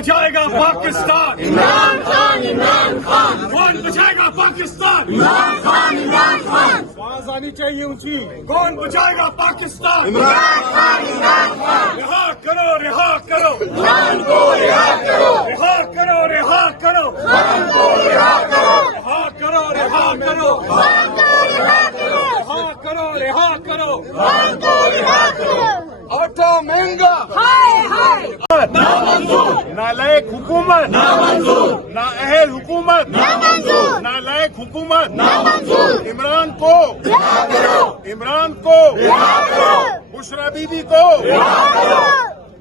بچائے گا پاکستان عمران خان عمران خان کون بچائے گا پاکستان عمران خان عمران خان آواز آنی چاہیے اونچی کون بچائے گا پاکستان عمران خان عمران خان رہا کرو رہا کرو عمران کو رہا کرو رہا کرو رہا کرو عمران کو رہا کرو رہا کرو رہا کرو عمران کو رہا کرو رہا کرو رہا کرو عمران کو رہا کرو آٹا مہنگا ہائے ہائے نامنظور نالائق حکومت نامنظور نااہل حکومت نامنظور نالائق حکومت نامنظور عمران کو رہا کرو عمران کو رہا کرو بشرا بی بی کو رہا کرو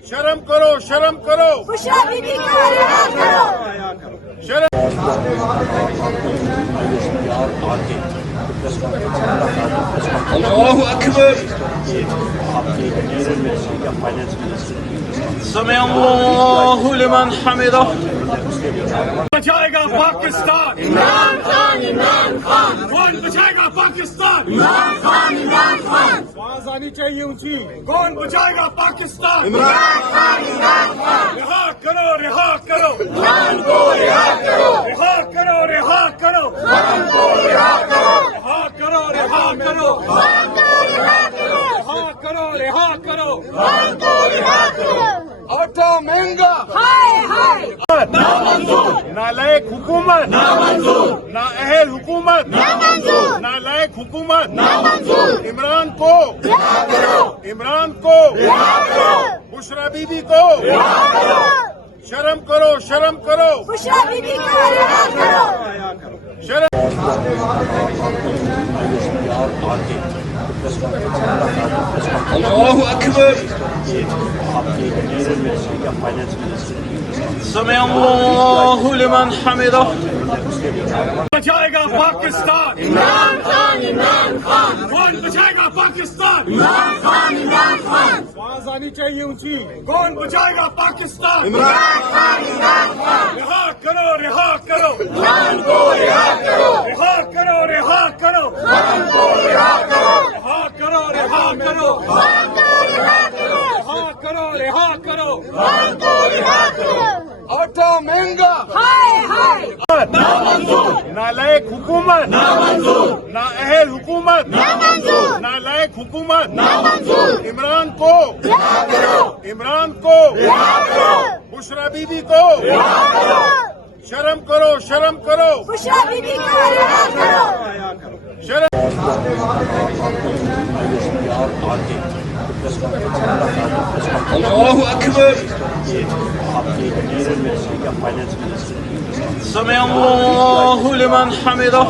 شرم کرو شرم کرو بشرا بی بی کو رہا کرو شرم اللہ اکبر سمع اللہ لمن حمدہ بچائے گا پاکستان عمران خان عمران خان کون بچائے گا پاکستان عمران خان عمران خان آواز آنی چاہیے اونچی کون بچائے گا پاکستان عمران خان عمران خان رہا کرو رہا کرو عمران کو رہا کرو رہا کرو رہا کرو عمران کو رہا کرو رہا کرو رہا کرو عمران کو رہا کرو رہا کرو رہا کرو عمران کو رہا کرو آٹا مہنگا ہائے ہائے نامنظور نالائق حکومت نامنظور نااہل حکومت نامنظور نالائق حکومت نامنظور عمران کو رہا کرو عمران کو رہا کرو بشرا بی بی کو رہا کرو شرم کرو شرم کرو بشرا بی بی کو رہا کرو شرم اللہ اکبر سمع اللہ لمن حمدہ بچائے گا پاکستان عمران خان عمران خان کون بچائے گا پاکستان عمران خان عمران خان آواز آنی چاہیے اونچی کون بچائے گا پاکستان عمران خان عمران خان رہا کرو رہا کرو عمران کو رہا کرو رہا کرو رہا کرو عمران کو رہا کرو رہا کرو رہا کرو عمران کو رہا کرو رہا کرو رہا کرو عمران کو رہا کرو آٹا مہنگا ہائے ہائے نامنظور نالائق حکومت نامنظور نااہل حکومت نامنظور نالائق حکومت نامنظور عمران کو رہا کرو عمران کو رہا کرو بشرا بی بی کو رہا کرو شرم کرو شرم کرو بشرا بی بی کو رہا کرو شرم اللہ اکبر سمع اللہ لمن حمدہ